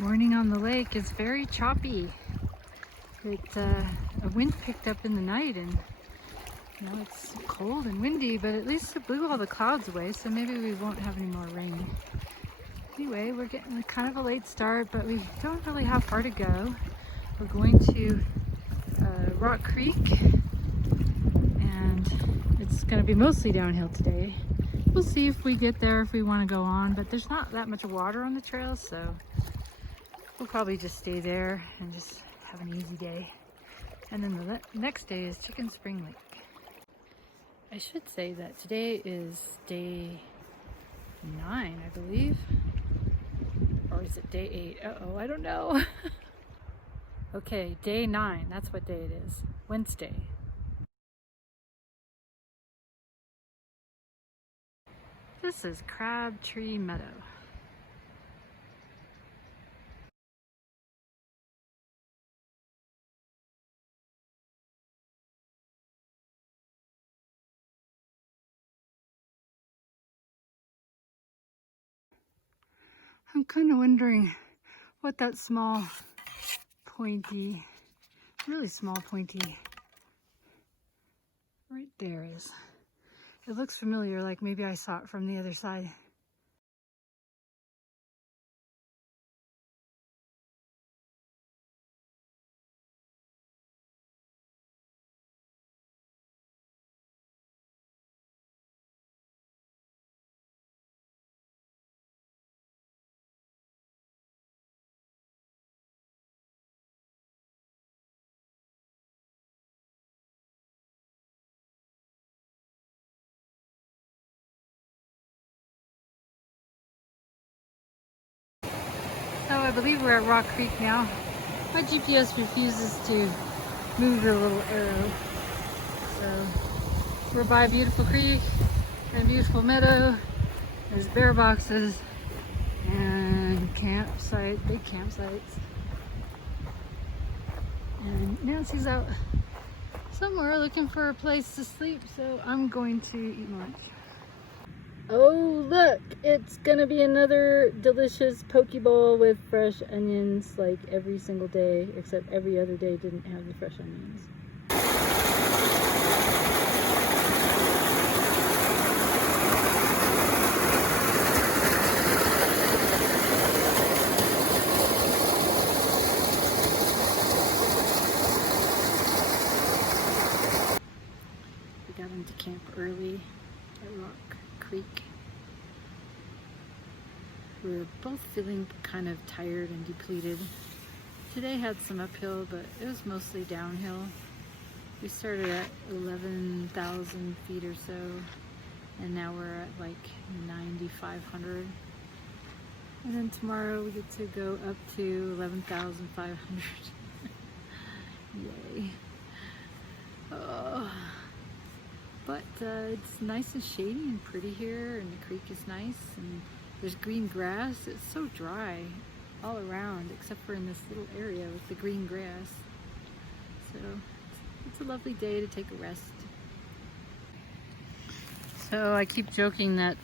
Morning on the lake is very choppy. A wind picked up in the night, and now it's cold and windy, but at least it blew all the clouds away, so maybe we won't have any more rain. Anyway, we're getting kind of a late start, but we don't really have far to go. We're going to Rock Creek, and it's going to be mostly downhill today. We'll see if we get there, if we want to go on, but there's not that much water on the trail, so we'll probably just stay there and just have an easy day. And then the next day is Chicken Spring Lake. I should say that today is day 9, I believe. Or is it day 8? Uh-oh, I don't know. Okay, day 9, that's what day it is. Wednesday. This is Crabtree Meadow. I'm kind of wondering what that small, pointy, really small, pointy, right there is. It looks familiar, like maybe I saw it from the other side. So I believe we're at Rock Creek now. My GPS refuses to move the little arrow. So we're by a beautiful creek and a beautiful meadow. There's bear boxes and big campsites. And Nancy's out somewhere looking for a place to sleep, so I'm going to eat lunch. Oh look, it's gonna be another delicious poke bowl with fresh onions like every single day, except every other day didn't have the fresh onions. We got into camp early at Rock Creek. We were both feeling kind of tired and depleted. Today had some uphill, but it was mostly downhill. We started at 11,000 feet or so, and now we're at like 9,500. And then tomorrow we get to go up to 11,500. Yay. Oh. But it's nice and shady and pretty here, and the creek is nice, and there's green grass. It's so dry all around, except for in this little area with the green grass. So it's a lovely day to take a rest. So I keep joking that,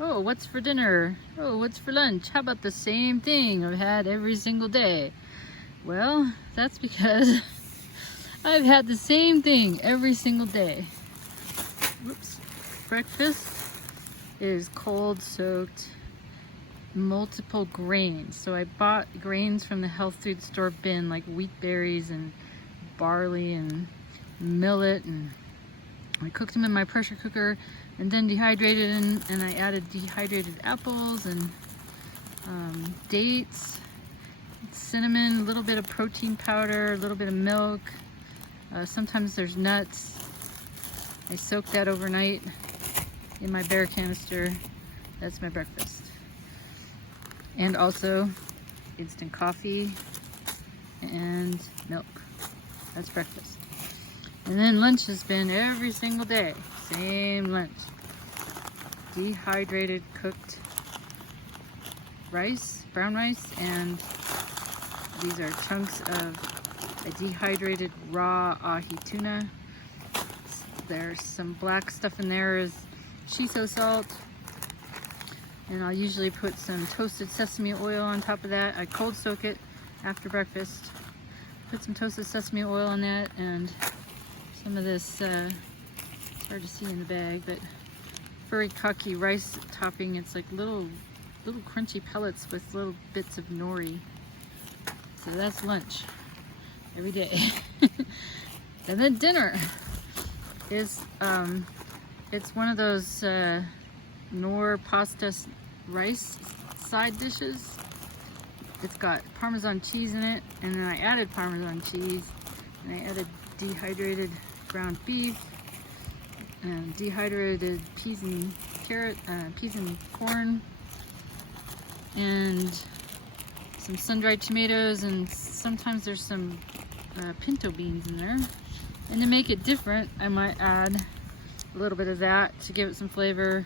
oh, what's for dinner? Oh, what's for lunch? How about the same thing I've had every single day? Well, that's because I've had the same thing every single day. Whoops. Breakfast is cold soaked multiple grains. So I bought grains from the health food store bin, like wheat berries and barley and millet, and I cooked them in my pressure cooker and then dehydrated them, and I added dehydrated apples and dates, cinnamon, a little bit of protein powder, a little bit of milk. Sometimes there's nuts. I soaked that overnight in my bear canister. That's my breakfast. And also instant coffee and milk. That's breakfast. And then lunch has been every single day. Same lunch. Dehydrated cooked rice, brown rice, and these are chunks of a dehydrated raw ahi tuna. There's some black stuff in there, is shiso salt, And I'll usually put some toasted sesame oil on top of that. I cold soak it after breakfast. Put some toasted sesame oil on that and some of this, it's hard to see in the bag, but furikake rice topping. It's like little crunchy pellets with little bits of nori. So that's lunch every day. And then dinner is, it's one of those nor pasta rice side dishes. It's got Parmesan cheese in it, and then I added Parmesan cheese, and I added dehydrated ground beef, and dehydrated peas and corn, and some sun-dried tomatoes, and sometimes there's some pinto beans in there. And to make it different, I might add a little bit of that to give it some flavor,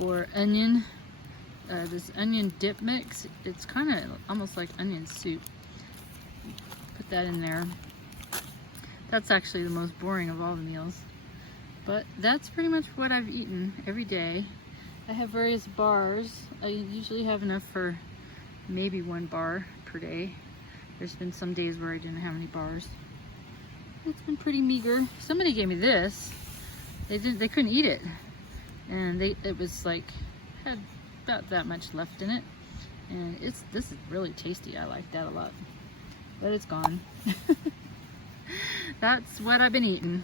or onion. This onion dip mix, it's kind of almost like onion soup. Put that in there. That's actually the most boring of all the meals. But that's pretty much what I've eaten every day. I have various bars. I usually have enough for maybe 1 bar per day. There's been some days where I didn't have any bars. It's been pretty meager. Somebody gave me this. They couldn't eat it. And it was like, had about that much left in it. And this is really tasty. I like that a lot. But it's gone. That's what I've been eating.